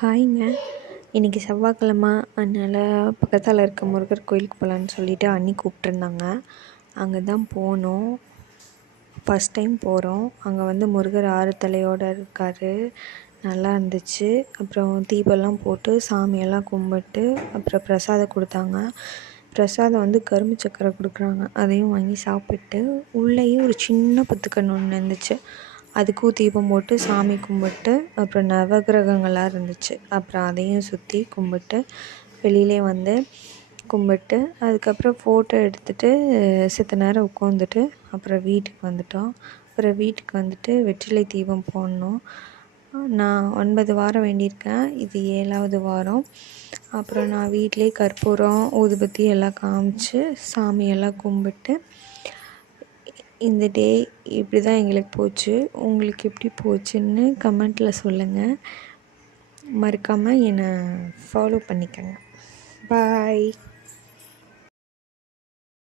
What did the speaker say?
ஹாய்ங்க. இன்றைக்கி செவ்வாய்க்கிழமை, அதனால் பக்கத்தில் இருக்க முருகர் கோயிலுக்கு போகலான்னு சொல்லிவிட்டு அண்ணி கூப்பிட்ருந்தாங்க. அங்கே தான் போனோம். ஃபஸ்ட் டைம் போகிறோம். அங்கே முருகர் 6 தலையோடு இருக்கார். நல்லா இருந்துச்சு. அப்புறம் தீபம்லாம் போட்டு சாமியெல்லாம் கும்பிட்டு அப்புறம் பிரசாதம் கொடுத்தாங்க. பிரசாதம் கரும்பு சக்கரை கொடுக்குறாங்க. அதையும் வாங்கி சாப்பிட்டு உள்ளேயும் ஒரு சின்ன புத்துக்கண்ணு ஒன்று இருந்துச்சு. அதுக்கும் தீபம் போட்டு சாமி கும்பிட்டு அப்புறம் நவகிரகங்களாக இருந்துச்சு. அப்புறம் அதையும் சுற்றி கும்பிட்டு வெளியிலே கும்பிட்டு அதுக்கப்புறம் ஃபோட்டோ எடுத்துகிட்டு சித்த நேரம் உட்காந்துட்டு அப்புறம் வீட்டுக்கு வந்துட்டோம். அப்புறம் வீட்டுக்கு வெற்றிலை தீபம் போடணும். நான் 9 வாரம் வேண்டியிருக்கேன். இது 7வது வாரம். அப்புறம் நான் வீட்டிலே கற்பூரம் ஊதுபத்தி எல்லாம் காமிச்சு சாமியெல்லாம் கும்பிட்டு இந்த டே இப்படி தான் எங்களுக்கு போச்சு. உங்களுக்கு எப்படி போச்சுன்னு கமெண்ட்டில் சொல்லுங்கள். மறக்காமல் என்னை ஃபாலோ பண்ணிக்கோங்க. பாய்.